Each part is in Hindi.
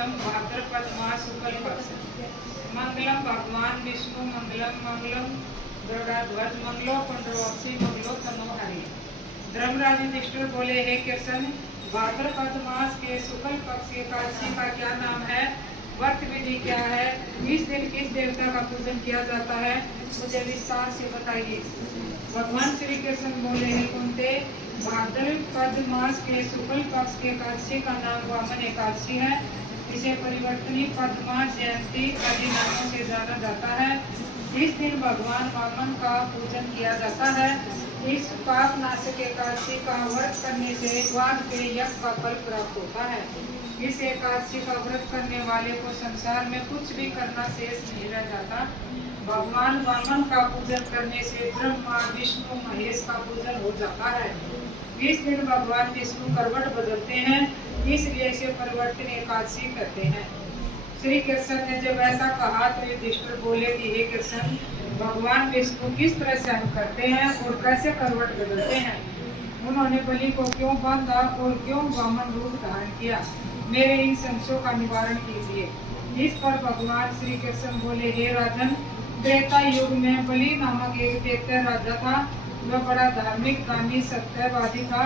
प्रातम भाद्रपद मास शुक्ल पक्ष मंगलम भगवान विष्णु मंगलम मंगलम गरुड़ध्वज मंगलो पुंडरोक्षी मंगलो तनोहरि। धर्मराज युधिष्ठिर बोले, हे कृष्ण, भाद्रपद मास के शुक्ल पक्ष एकादशी का क्या नाम है, व्रत विधि क्या है, इस दिन किस देवता का पूजन किया जाता है, मुझे विस्तार से बताइए। भगवान श्री कृष्ण बोले, हे कुंते, भाद्रपद मास के शुक्ल पक्ष के एकादशी का नाम वामन एकादशी है। इसे परिवर्तनी पद्मा जयंती आदि नामों से जाना जाता है। इस दिन भगवान वामन का पूजन किया जाता है। इस पाप नाशक एकादशी का व्रत करने से वाद के यज्ञ का फल प्राप्त होता है। इस एकादशी का व्रत करने वाले को संसार में कुछ भी करना शेष नहीं रह जाता। भगवान वामन का पूजन करने से ब्रह्मा विष्णु महेश का पूजन हो जाता है। इस दिन भगवान विष्णु करवट बदलते हैं, इसलिए इसे परिवर्तन एकादशी कहते हैं। श्री कृष्ण ने जब ऐसा कहा तो युधिष्ठिर बोले कि हे कृष्ण, भगवान विष्णु किस तरह सहन करते हैं और कैसे करवट बदलते हैं? उन्होंने बलि को क्यों बांधा और क्यों वामन रूप धारण किया? मेरे इन संशयों का निवारण कीजिए। इस पर भगवान श्री कृष्ण बोले, हे राजन, त्रेता युग में बलि नामक एक दैत्य राजा था। वह बड़ा धार्मिक, दानी, सत्यवादी था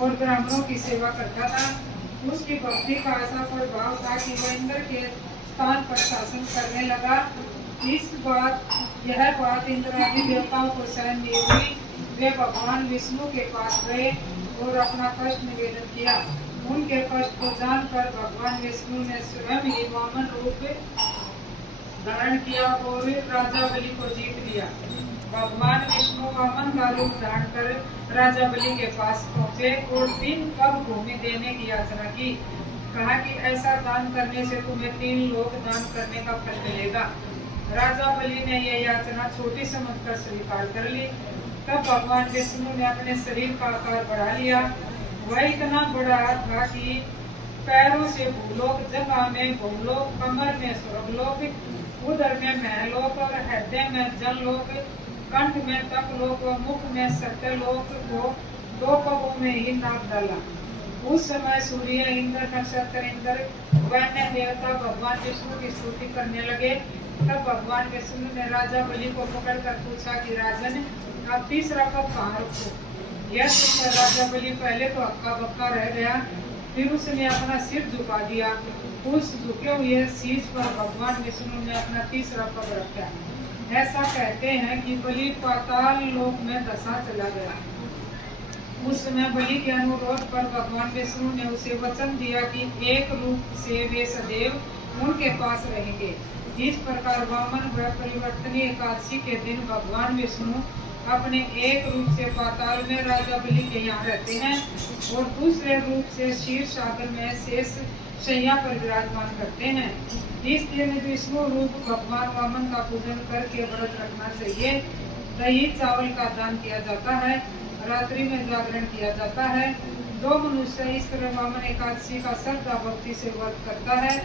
और ब्राह्मणों की सेवा करता था। उसकी भक्ति का ऐसा प्रभाव था कि वह इंद्र के स्थान पर शासन करने लगा। यह बात इंद्र आदि देवताओं को सहन नहीं हुई। वे भगवान विष्णु के पास गए और अपना कष्ट निवेदन किया। उनके कष्ट को जानकर भगवान विष्णु ने स्वयं ही वामन रूप धारण किया और राजा बलि को जीत लिया। भगवान विष्णु वामन का रूप धारण कर राजा बलि के पास पहुँचे और 3 कप भूमि देने की याचना की। कहा कि ऐसा दान करने से तुम्हें 3 लोक दान करने का फल मिलेगा। राजा बलि ने यह याचना छोटी समझकर स्वीकार कर ली। तब भगवान विष्णु ने अपने शरीर का आकार बढ़ा लिया। वह इतना बड़ा था कि पैरों से भूलोक, जगह में भूलोक, कमर में स्वर्गलोक, उदर में महलोक और हृदय में जललोक, कंठ में तपलोक और मुख में सत्यलोक को 2 कपों में ही नाप डाला। उस समय सूर्य, इंद्र, नक्षत्र, इंद्र व अन्य देवता भगवान विष्णु की स्तुति करने लगे। तब भगवान विष्णु ने राजा बलि को पकड़कर पूछा कि राजन, अब 3रा कप कहाँ रखो? यह सुनकर राजा बलि पहले तो हक्का बक्का रह गया, फिर उसने अपना सिर झुका दिया। उस झुके हुए शीश पर भगवान विष्णु ने अपना 3रा पग रखा। ऐसा कहते हैं कि बलि पाताल लोक में दशा चला गया। उस समय बलि के अनुरोध पर भगवान विष्णु ने उसे वचन दिया कि एक रूप से वे सदैव उनके पास रहेंगे। इस प्रकार वामन व परिवर्तनीय एकादशी के दिन भगवान विष्णु अपने एक रूप से पाताल में राजा बलि के यहाँ रहते हैं और दूसरे रूप से क्षीर सागर में शेष शैया पर विराजमान करते हैं। इस दिन विष्णु रूप भगवान वामन का पूजन करके व्रत रखना चाहिए। दही चावल का दान किया जाता है। रात्रि में जागरण किया जाता है। जो मनुष्य इस तरह वामन एकादशी का श्रद्धा भक्ति से व्रत करता है,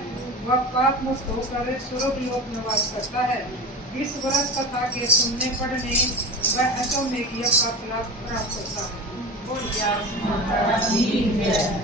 वह पाप मुक्त होकर स्वर्ग लोक में वास करता है। इस व्रत कथा के सुनने पढ़ने वह अचो में का फल प्राप्त होता है।